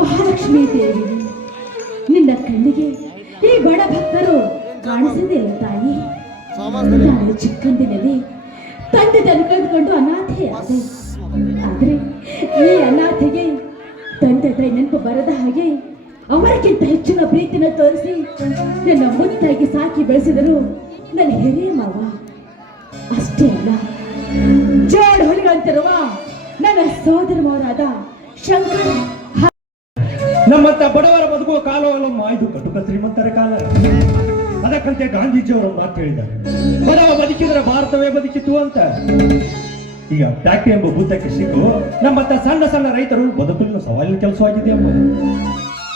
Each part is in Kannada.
ಮಹಾಲಕ್ಷ್ಮೀ ದೇವಿ, ನಿನ್ನ ಕಣ್ಣಿಗೆ ಈ ಬಡ ಭಕ್ತರು ಕಾಣಿಸಿದೆಯಲ್ಲ ತಾಯಿ. ನಾನು ಚಿಕ್ಕಂದಿನಲ್ಲಿ ತಂದೆ ಕಳೆದುಕೊಂಡು ಅನಾಥೆ ಆದೆ. ಆದ್ರೆ ಈ ಅನಾಥೆಗೆ ತಂದೆ ನೆನಪು ಬರದ ಹಾಗೆ ಅವರಿಗಿಂತ ಹೆಚ್ಚಿನ ಪ್ರೀತಿನ ತೋರಿಸಿ ನನ್ನ ಮುತ್ತಾಗಿ ಸಾಕಿ ಬೆಳೆಸಿದರು ನನ್ನ ಹಿರಿಯ ಮಾವ. ಅಷ್ಟೇ ಅಲ್ಲ, ಜೋಡ್ ಹುಲಿಗಳಂತಿರುವ ನನ್ನ ಸೋದರ ಮಾವರಾದ ಶಂಕರ. ನಮ್ಮಂತ ಬಡವರ ಬದುಕುವ ಕಾಲವಲ್ಲ ಇದು ಕಟುಕ ಶ್ರೀಮಂತರ ಕಾಲ. ಅದಕ್ಕಂತೆ ಗಾಂಧೀಜಿಯವರು ಮಾತು ಹೇಳಿದ್ದಾರೆ, ಬಡವ ಬದುಕಿದರೆ ಭಾರತವೇ ಬದುಕಿತು ಅಂತ. ಈಗ ಫ್ಯಾಕ್ಟರಿ ಎಂಬ ಭೂತಕ್ಕೆ ಸಿಕ್ಕು ನಮ್ಮಂತ ಸಣ್ಣ ಸಣ್ಣ ರೈತರು ಬದುಕಲು ಸವಾಲಿನ ಕೆಲಸವಾಗಿದೆ ಅಮ್ಮ.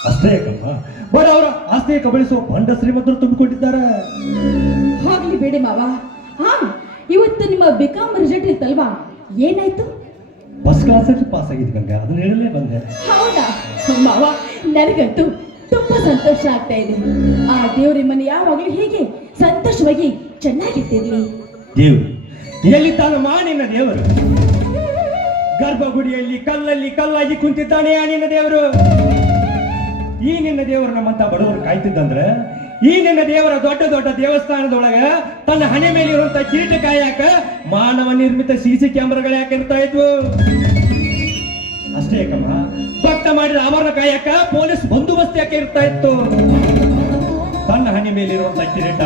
ಅಷ್ಟೇ ಯಾಕಮ್ಮ, ಬಡವರ ಆಸ್ತಿಯ ಕಬಳಿಸುವ ಬಂಡ ಶ್ರೀಮಂತರು ತುಂಬಿಕೊಂಡಿದ್ದಾರೆ. ಹೋಗ್ಲಿ ಬೇಡಿ ಮಾವ. ಹಾ, ಇವತ್ತು ನಿಮ್ಮ ಬಿಕಾಂ ರಿಸಲ್ಟ್ ಇತ್ತಲ್ವಾ, ಏನಾಯ್ತು? ಫಸ್ಟ್ ಕ್ಲಾಸಲ್ಲಿ ಪಾಸ್ ಆಗಿದ್ದು ಗಂಗಾ, ಅದನ್ನ ಹೇಳಲೇ ಬಂದೆ. ಹೌದಾ ಮಾವ, ನನಗಂತೂ ತುಂಬಾ ಸಂತೋಷ ಆಗ್ತಾ ಇದೆ. ಆ ದೇವ್ರ ಮನೆ ಯಾವಾಗಲೂ ಹೀಗೆ ಸಂತೋಷವಾಗಿ ಚೆನ್ನಾಗಿರ್ತಿರ್ಲಿ. ದೇವ್ರು ಎಲ್ಲಿ ತಾನು ನಿನ್ನ ದೇವರು? ಗರ್ಭಗುಡಿಯಲ್ಲಿ ಕಲ್ಲಲ್ಲಿ ಕಲ್ಲಾಗಿ ಕುಂತಿದ್ದಾನೆ ಆ ನಿನ್ನ ದೇವರು. ಈ ನಿನ್ನ ದೇವರು ನಮ್ಮಂತ ಬಡವರು ಕಾಯ್ತಿದ್ದಂದ್ರೆ, ಈ ನಿನ್ನ ದೇವರ ದೊಡ್ಡ ದೊಡ್ಡ ದೇವಸ್ಥಾನದೊಳಗ ತನ್ನ ಹಣೆ ಮೇಲೆ ಇರುವಂತ ಕಿರೀಟ ಕಾಯಕ ಮಾನವ ನಿರ್ಮಿತ ಸಿಸಿ ಕ್ಯಾಮೆರಾಗಳು ಯಾಕೆ ಇರ್ತಾ ಇದ್ವು? ಅಷ್ಟೇ ಯಾಕಮ್ಮ, ಭಕ್ತ ಮಾಡಿದ ಆಭರಣ ಕಾಯಕ ಪೊಲೀಸ್ ಬಂದೋಬಸ್ತ್ ಯಾಕೆ ಇರ್ತಾ ಇತ್ತು? ತನ್ನ ಹಣೆ ಮೇಲೆ ಇರುವಂತ ಕಿರೀಟ,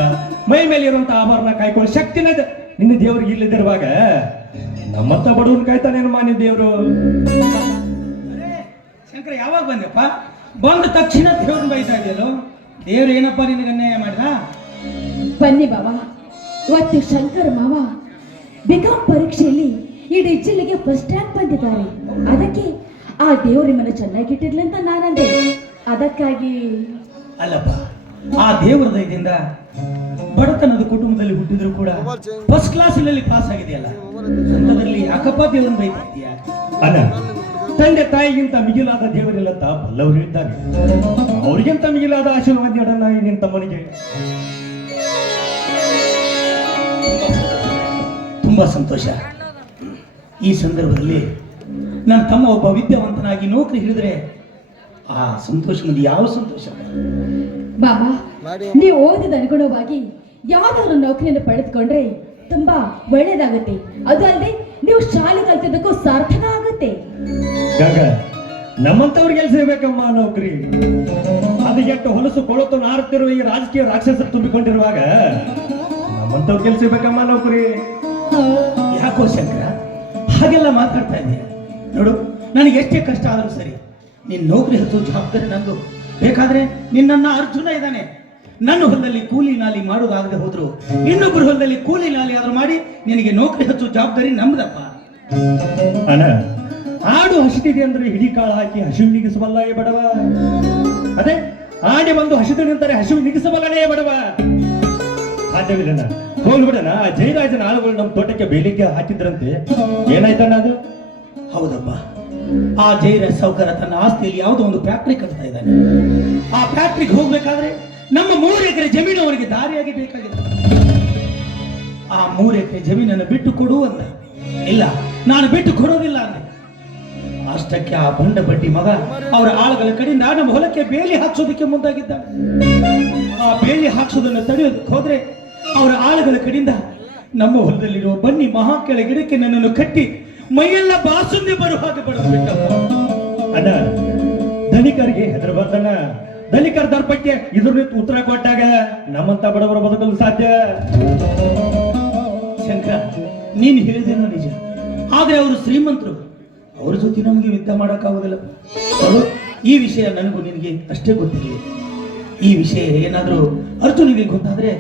ಮೈ ಮೇಲೆ ಇರುವಂತ ಆಭರಣ ಕಾಯ್ಕೊಳ್ಳೋ ಶಕ್ತಿನ ನಿನ್ನ ದೇವ್ರಿಗೆ ಇಲ್ಲದಿರುವಾಗ ನಮ್ಮಂತ ಬಡವನ್ ಕಾಯ್ತಾನೇನಮ್ಮ ನಿನ್ನ ದೇವರು? ಶಂಕರ, ಯಾವಾಗ ಬಂದೆಪ್ಪ? ಬಂದ ತಕ್ಷಣ ದೇವ್ರನ್ನ ಬೈತಾ ಇದೆಯಲ್ಲೋ. ದೇವ್ರು ಏನಪ್ಪ ನಿನಗೆ ಅನ್ಯಾಯ ಮಾಡಿದ? ಬನ್ನಿ ಬಾಬಾ, ಇವತ್ತು ಶಂಕರ ಮಾವ ಬಿಕಾಂ ಪರೀಕ್ಷೆಯಲ್ಲಿ ಇಡೀ ಜಿಲ್ಲೆಗೆ ಫಸ್ಟ್ ರ್ಯಾಂಕ್ ಬಂದಿದ್ದಾರೆ. ಅದಕ್ಕೆ ಆ ದೇವ್ರ ನಿಮ್ಮನ್ನ ಚೆನ್ನಾಗಿಟ್ಟಿರ್ಲಿ ಅಂತ ನಾನಂದೆ. ಅದಕ್ಕಾಗಿ ಅಲ್ಲಪ್ಪ, ಆ ದೇವರ ದಯದಿಂದ ಬಡತನದ ಕುಟುಂಬದಲ್ಲಿ ಹುಟ್ಟಿದ್ರು ಕೂಡ ಫಸ್ಟ್ ಕ್ಲಾಸಿನಲ್ಲಿ ಪಾಸ್ ಆಗಿದೆಯಲ್ಲ, ಅಂತದ್ರಲ್ಲಿ ಯಾಕಪ್ಪ ದೇವ್ರನ್ನ ಬೈತಾ ಇದೆಯಾ? ಅಲ್ಲ, ತಂದೆ ತಾಯಿಗಿಂತ ಮಿಗಿಲಾದ ದೇವರಿಲ್ಲ ತಾ ಬಲ್ಲವರು ಇದ್ದಾರೆ. ಅವ್ರಿಗಿಂತ ಮಿಗಿಲಾದ ಆಶೀರ್ವಾದ ನೀಡೋಣ ನಿನ್ನ ತಮ್ಮನಿಗೆ. ತುಂಬಾ ಸಂತೋಷ. ಈ ಸಂದರ್ಭದಲ್ಲಿ ನನ್ನ ತಮ್ಮ ಒಬ್ಬ ವಿದ್ಯಾವಂತನಾಗಿ ನೌಕರಿ ಹಿಡಿದ್ರೆ ಆ ಸಂತೋಷ ಮುಂದೆ ಯಾವ ಸಂತೋಷ? ಬಾಬಾ, ನೀವು ಓದಿದ ಅನುಗುಣವಾಗಿ ಯಾವ್ದಾದ್ರು ನೌಕರಿಯನ್ನು ಪಡೆದುಕೊಂಡ್ರೆ ತುಂಬಾ ಒಳ್ಳೇದಾಗುತ್ತೆ. ಅದು ಅಲ್ಲದೆ ನೀವು ಶಾಲೆ ಕಲ್ತಿದ್ದಕ್ಕೂ ಸಾರ್ಥಕ ಆಗುತ್ತೆ. ಗಂಗಾ, ನಮ್ಮಂತವ್ರಿಗೆ ಎಲ್ಲಿ ಸಿಗ್ಬೇಕಮ್ಮ ನೌಕರಿ? ಅದು ಎಷ್ಟು ಹೊಲಸು ಕೊಳತು ನಾರುತ್ತಿರುವ ಈ ರಾಜಕೀಯ ರಾಕ್ಷಸರು ತುಂಬಿಕೊಂಡಿರುವಾಗ ನಮ್ಮಂತವ್ರಿಗೆ ಎಲ್ಲಿ ಸಿಗ್ಬೇಕಮ್ಮ ನೌಕರಿ? ಯಾಕೋ ಶಂಕರ ಹಾಗೆಲ್ಲ ಮಾತಾಡ್ತಾ ಇದೆಯಾ? ನೋಡು, ನನಗೆ ಎಷ್ಟೇ ಕಷ್ಟ ಆದ್ರೂ ಸರಿ, ನೀನ್ ನೌಕರಿ ಹಚ್ಚೋ ಜವಾಬ್ದಾರಿ ನಂದು. ಬೇಕಾದ್ರೆ ನಿನ್ನ ಅರ್ಜುನ ಇದ್ದಾನೆ, ನನ್ನ ಹೊಲದಲ್ಲಿ ಕೂಲಿ ನಾಲಿ ಮಾಡೋದಾಗದೆ ಹೋದ್ರು ಇನ್ನೊಬ್ಬರ ಹೊಲದಲ್ಲಿ ಕೂಲಿ ನಾಲಿ ಆದ್ರೂ ಮಾಡಿ ನಿನಗೆ ನೌಕರಿ ಹಚ್ಚೋ ಜವಾಬ್ದಾರಿ ನಮ್ದಪ್ಪ. ಅಣ್ಣ, ಆಡು ಹಸಿದಿದೆ ಅಂದ್ರೆ ಹಿಡಿ ಕಾಳು ಹಾಕಿ ಹಸಿವು ನಿಗಿಸಬಲ್ಲ ಏ ಬಡವ. ಅದೇ ಆನೆ ಬಂದು ಹಸಿದು ನಿಂತರೆ ಹಸಿವು ನಿಗಿಸಬಲ್ಲನೇ ಬಡವ. ಸಾಧ್ಯವಿಲ್ಲ. ಹೋಗ್ಬಿಡಣ, ಜಯರಾಜನ ಆಳುಗಳು ನಮ್ಮ ತೋಟಕ್ಕೆ ಬೇಲಿಗೆ ಹಾಕಿದ್ರಂತೆ, ಏನಾಯ್ತಣ್ಣ ಅದು? ಹೌದಪ್ಪ, ಆ ಜಯರಾಜ್ ಸಾವುಕಾರ ತನ್ನ ಆಸ್ತಿಯಲ್ಲಿ ಯಾವುದೋ ಒಂದು ಫ್ಯಾಕ್ಟ್ರಿ ಕಟ್ತಾ ಇದ್ದಾನೆ. ಆ ಫ್ಯಾಕ್ಟ್ರಿಗೆ ಹೋಗ್ಬೇಕಾದ್ರೆ ನಮ್ಮ 3 ಎಕರೆ ಜಮೀನು ಅವರಿಗೆ ದಾರಿಯಾಗಿ ಬೇಕಾಗಿದೆ. ಆ 3 ಎಕರೆ ಜಮೀನನ್ನು ಬಿಟ್ಟು ಕೊಡು ಅಂದ. ಇಲ್ಲ, ನಾನು ಬಿಟ್ಟು ಕೊಡೋದಿಲ್ಲ ಅಂದೆ. ಅಷ್ಟಕ್ಕೆ ಆ ಬಂಡ ಬಡ್ಡಿ ಮಗ ಅವರ ಆಳುಗಳ ಕಡೆಯಿಂದ ನಮ್ಮ ಹೊಲಕ್ಕೆ ಬೇಲಿ ಹಾಕ್ಸೋದಕ್ಕೆ ಮುಂದಾಗಿದ್ದಾನೆ. ಆ ಬೇಲಿ ಹಾಕ್ಸೋದನ್ನು ತಡೆಯೋದಕ್ಕೆ ಹೋದ್ರೆ ಅವರ ಆಳುಗಳ ಕಡೆಯಿಂದ ನಮ್ಮ ಹೊಲದಲ್ಲಿರುವ ಬನ್ನಿ ಮಹಾಕೆಳ ಗಿಡಕ್ಕೆ ನನ್ನನ್ನು ಕಟ್ಟಿ ಮೈಯೆಲ್ಲ ಬಾಸುಂದೆ ಬರುವ ಹಾಗೆ ಬಡದು ಬಿಟ್ಟಪ್ಪ. ಅಣ್ಣ, ಧನಿಕರಿಗೆ ಹೆದರಬಾರ್ದಣ್ಣ. ಧನಿಕರ ದರ್ಪಕ್ಕೆ ಇದ್ರ ಉತ್ತರ ಕೊಟ್ಟಾಗ ನಮ್ಮಂತ ಬಡವರ ಬದುಕಲು ಸಾಧ್ಯ. ಶಂಕರ, ನೀನು ಹೇಳಿದೇನೋ ನಿಜ, ಆದ್ರೆ ಅವರು ಶ್ರೀಮಂತರು, ಅವ್ರ ಜೊತೆ ನಮಗೆ ಯುದ್ಧ ಮಾಡೋಕ್ಕಾಗೋದಿಲ್ಲ. ಈ ವಿಷಯ ನನಗೂ ನಿನಗೆ ಅಷ್ಟೇ ಗೊತ್ತಿರಲಿ. ಈ ವಿಷಯ ಏನಾದರೂ ಅರ್ಜುನಿಗೆ ಗೊತ್ತಾದ್ರೆ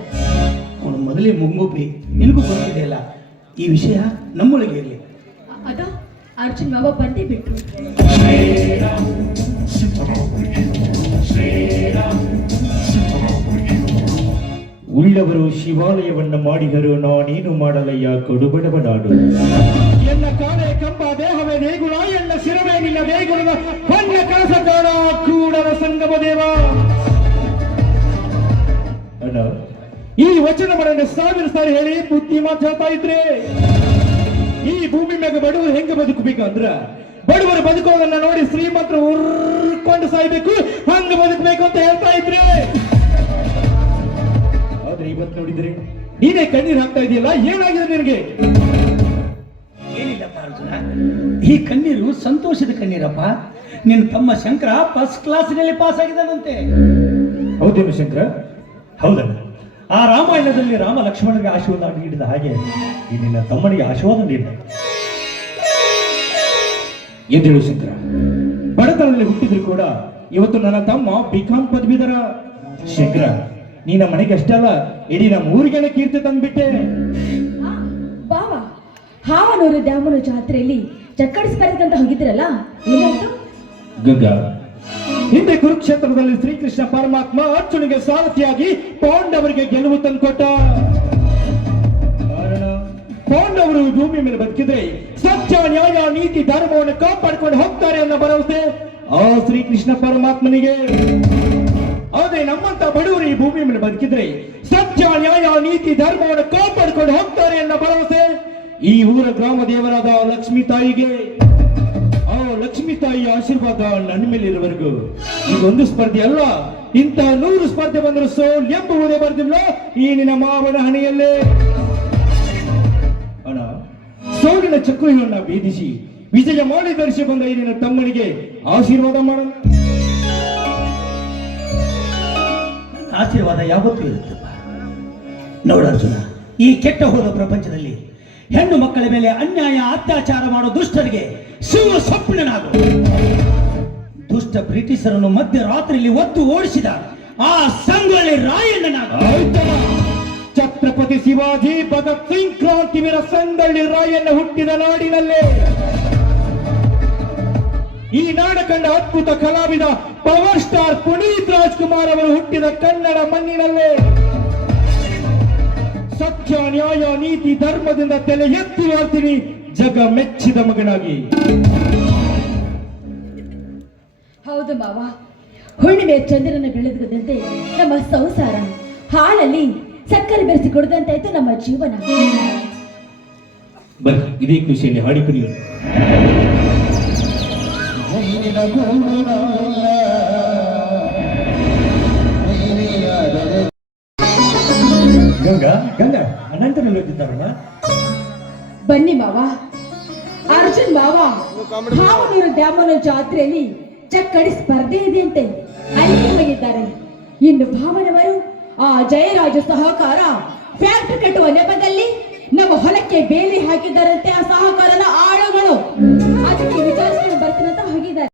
ಅವನು ಮೊದಲೇ ಮುಂಗೋಪಿ, ನಿನಗೂ ಗೊತ್ತಿದೆಯಲ್ಲ. ಈ ವಿಷಯ ನಮ್ಮೊಳಗೆ ಇರಲಿ. ಅದ ಅರ್ಜುನ್ ಬಾಬಾ ಬಂದೇ ಬಿಟ್ರು. ಉಳ್ಳವರು ಶಿವಾಲಯವನ್ನ ಮಾಡಿದರು, ನಾನೇನು ಮಾಡಲಯ್ಯ ಕಡುಬಡವ ನಾಡು. ಎನ್ನ ಕಾಣೆ ಕಂಬ ದೇಹವೇ ದೇಗುಲ, ಎನ್ನ ಶಿರವೇ ನಿನ್ನ ದೇಗುಲದ ಹೊನ್ನ ಕಳಸ ಕಾಣ ಕೂಡಲ ಸಂಗಮ ದೇವ. ಅಣ್ಣ, ಈ ವಚನ ಮರಣ 1000 ಸಾರಿ ಹೇಳಿ ಬುದ್ಧಿ ಮಾತು ಹೇಳ್ತಾ ಇದ್ರೆ, ಈ ಭೂಮಿ ಮ್ಯಾಗ ಬಡವರು ಹೆಂಗ ಬದುಕಬೇಕಂದ್ರ ಬಡವರ ಬದುಕೋದನ್ನ ನೋಡಿ ಶ್ರೀಮಂತರು ಉರ್ಕೊಂಡು ಸಾಯ್ಬೇಕು, ಹಂಗ ಬದುಕಬೇಕು ಅಂತ ಹೇಳ್ತಾ ಇದ್ರೆ. ಆದ್ರೆ ಇವತ್ತು ನೋಡಿದ್ರೆ ನೀನೇ ಕಣ್ಣೀರ್ ಹಾಕ್ತಾ ಇದೆಯಲ್ಲ, ಏನಾಗಿದೆ ನಿನಗೆ? ಏನಿಲ್ಲಪ್ಪ ಅರ್ಜುನ, ಈ ಕಣ್ಣೀರು ಸಂತೋಷದ ಕಣ್ಣೀರಪ್ಪ. ನಿನ್ನ ತಮ್ಮ ಶಂಕರ ಫಸ್ಟ್ ಕ್ಲಾಸ್ನಲ್ಲಿ ಪಾಸ್ ಆಗಿದ್ದಾನಂತೆ. ಹೌದೇನು ಶಂಕರ? ಹೌದಲ್ಲ, ಆ ರಾಮಾಯಣದಲ್ಲಿ ರಾಮ ಲಕ್ಷ್ಮಣನಿಗೆ ಆಶೀರ್ವಾದ ನೀಡಿದ ಹಾಗೆ ಈ ನಿನ್ನ ತಮ್ಮನಿಗೆ ಆಶೀರ್ವಾದ ನೀಡಿದ. ಎದ್ದೇಳು ಶಂಕರ, ಬಡತನದಲ್ಲಿ ಹುಟ್ಟಿದ್ರು ಕೂಡ ಇವತ್ತು ನನ್ನ ತಮ್ಮ ಬಿಕಾಂ ಪದವೀಧರ. ಶಂಕರ, ನೀನ ಮನೆಗೆ ಅಷ್ಟೇ ಅಲ್ಲ, ಇಡೀ ನಮ್ಮ ಊರಿಗೆಲ್ಲ ಕೀರ್ತಿ ತಂದ್ಬಿಟ್ಟೆ. ಬಾವ, ಹಾವನೂರು ದ್ಯಾಮನ ಜಾತ್ರೆಯಲ್ಲಿ ಚಕ್ಕಡಿಸ್ಬಾರದಂತ ಹೋಗಿದ್ರಲ್ಲ, ಏನಾಯ್ತು? ಗಂಗಾ, ಹಿಂದೆ ಕುರುಕ್ಷೇತ್ರದಲ್ಲಿ ಶ್ರೀಕೃಷ್ಣ ಪರಮಾತ್ಮ ಅರ್ಜುನಿಗೆ ಸಾರಥಿಯಾಗಿ ಪಾಂಡವರಿಗೆ ಗೆಲುವು ತಂದುಕೊಟ್ಟ. ಕಾರಣ, ಪಾಂಡವರು ಭೂಮಿ ಮೇಲೆ ಬದುಕಿದ್ರೆ ಸತ್ಯ, ನ್ಯಾಯ, ನೀತಿ, ಧರ್ಮವನ್ನು ಕಾಪಾಡಿಕೊಂಡು ಹೋಗ್ತಾರೆ ಅನ್ನೋ ಭರವಸೆ ಆ ಶ್ರೀಕೃಷ್ಣ ಪರಮಾತ್ಮನಿಗೆ. ಆದ್ರೆ ನಮ್ಮಂತ ಬಡವರು ಈ ಭೂಮಿ ಮೇಲೆ ಬದುಕಿದ್ರೆ ಸತ್ಯ, ನ್ಯಾಯ, ನೀತಿ, ಧರ್ಮವನ್ನು ಕಾಪಾಡಿಕೊಂಡು ಹೋಗ್ತಾರೆ ಅನ್ನೋ ಭರವಸೆ ಈ ಊರ ಗ್ರಾಮ ದೇವರಾದ ಲಕ್ಷ್ಮೀ ತಾಯಿಗೆ. ಆ ಲಕ್ಷ್ಮೀ ತಾಯಿಯ ಆಶೀರ್ವಾದ ನನ್ನ ಮೇಲೆ ಇರುವವರೆಗೂ ಇದೊಂದು ಸ್ಪರ್ಧೆ ಅಲ್ಲ, ಇಂಥ 100 ಸ್ಪರ್ಧೆ ಬಂದರೂ ಸೋಲ್ ಎಂಬುವುದೇ ಬರ್ದಿಲ್ಲ ಈ ನಿನ್ನ ಮಾವನ ಹಣೆಯಲ್ಲೇ. ಅಣ್ಣ, ಸೋಲಿನ ಚಕ್ರವನ್ನ ಭೇದಿಸಿ ವಿಜಯ ಮಾಡಿ ಧರಿಸಿ ಬಂದ ಈ ನಿನ್ನ ತಮ್ಮನಿಗೆ ಆಶೀರ್ವಾದ ಮಾಡೋಣ. ಆಶೀರ್ವಾದ ಯಾವತ್ತೂ ಇರುತ್ತಪ್ಪ. ನೋಡ ಅರ್ಜುನ, ಈ ಕೆಟ್ಟ ಹೋದ ಪ್ರಪಂಚದಲ್ಲಿ ಹೆಣ್ಣು ಮಕ್ಕಳ ಮೇಲೆ ಅನ್ಯಾಯ, ಅತ್ಯಾಚಾರ ಮಾಡೋ ದುಷ್ಟರಿಗೆ ಶಿವ ಸ್ವಪ್ನನಾಗು. ದುಷ್ಟ ಬ್ರಿಟಿಷರನ್ನು ಮಧ್ಯರಾತ್ರಿಯಲ್ಲಿ ಒತ್ತು ಓಡಿಸಿದ ಆ ಸಂಗೊಳ್ಳಿ ರಾಯಣ್ಣನಾಗು. ಛತ್ರಪತಿ ಶಿವಾಜಿ ಭಗತ್ ಸಿಂಗ್ ಕ್ರಾಂತಿವೀರ ಸಂಗೊಳ್ಳಿ ರಾಯಣ್ಣ ಹುಟ್ಟಿದ ನಾಡಿನಲ್ಲೇ ಈ ನಾಡ ಕಂಡ ಅದ್ಭುತ ಕಲಾವಿದ ಪವರ್ ಸ್ಟಾರ್ ಪುನೀತ್ ರಾಜ್ಕುಮಾರ್ ಅವರು ಹುಟ್ಟಿದ ಕನ್ನಡ ಮಣ್ಣಿನಲ್ಲೇ ಸತ್ಯ, ನ್ಯಾಯ, ನೀತಿ, ಧರ್ಮದಿಂದ ತಲೆ ಎತ್ತಿ ವಾಳ್ತೀನಿ ಜಗ ಮೆಚ್ಚಿದ ಮಗನಾಗಿ. ಹೌದು ಮಾವ, ಹುಣ್ಣಿಮೆ ಚಂದ್ರನ ಬೆಳೆದಂತೆ ನಮ್ಮ ಸಂಸಾರ, ಹಾಳಲ್ಲಿ ಸಕ್ಕರೆ ಬೆರೆಸಿ ಕೊಡದಂತಾಯ್ತು ನಮ್ಮ ಜೀವನ. ಬನ್ನಿ, ಇದೇ ಖುಷಿಯಲ್ಲಿ ಹಾಡಿ ಕುಣಿಯೋಣ. ಗಂಗಾ, ಗಂಗಾ ಅನಂತರಲ್ಲಿ ಓದಿದ್ದಾರಲ್ಲ. ಬನ್ನಿ ಮಾವ. ಅರ್ಜುನ್ ಮಾವ ಹಾವನೂರು ದ್ಯಾಮನ ಜಾತ್ರೆಯಲ್ಲಿ ಚಕ್ಕಡಿ ಸ್ಪರ್ಧೆ ಇದೆಯಂತೆ, ಅಲ್ಲಿ ಹೋಗಿದ್ದಾರೆ. ಇನ್ನು ಭಾವನವರು ಆ ಜಯರಾಜ ಸಹಕಾರ ಫ್ಯಾಕ್ಟರಿ ಕಟ್ಟುವ ನೆಪದಲ್ಲಿ ನಮ್ಮ ಹೊಲಕ್ಕೆ ಬೇಲಿ ಹಾಕಿದ್ದಾರಂತೆ ಆ ಸಹಕಾರನ ಆಳುಗಳು.